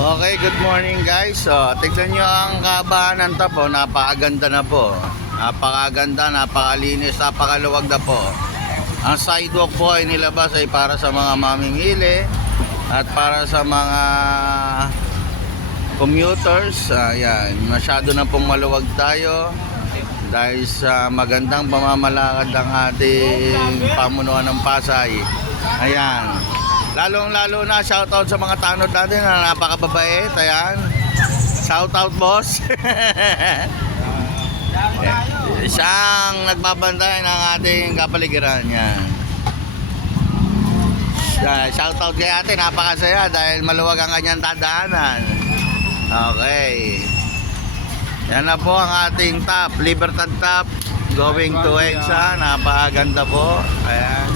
Okay, good morning guys. So, tignan nyo ang kahabaan ng top. Napakaganda na po. Napakaganda, napakalinis, napakaluwag na po. Ang sidewalk po ay nilabas ay para sa mga mamimili at para sa mga commuters. Ayan, masyado na pong maluwag tayo dahil sa magandang pamamalakad ng ating pamunuan ng Pasay. Ayan. Lalong-lalo na shoutout sa mga tanod natin na napakababait. Ayan. Shoutout boss. Siyang nagbabantay ng ating kapaligiran. Yan. Shoutout kay ate, napakasaya dahil maluwag ang kanyang tadaanan. Okay. Yan na po ang ating top, Libertad top going to EDSA. Napakaganda po. Ayan.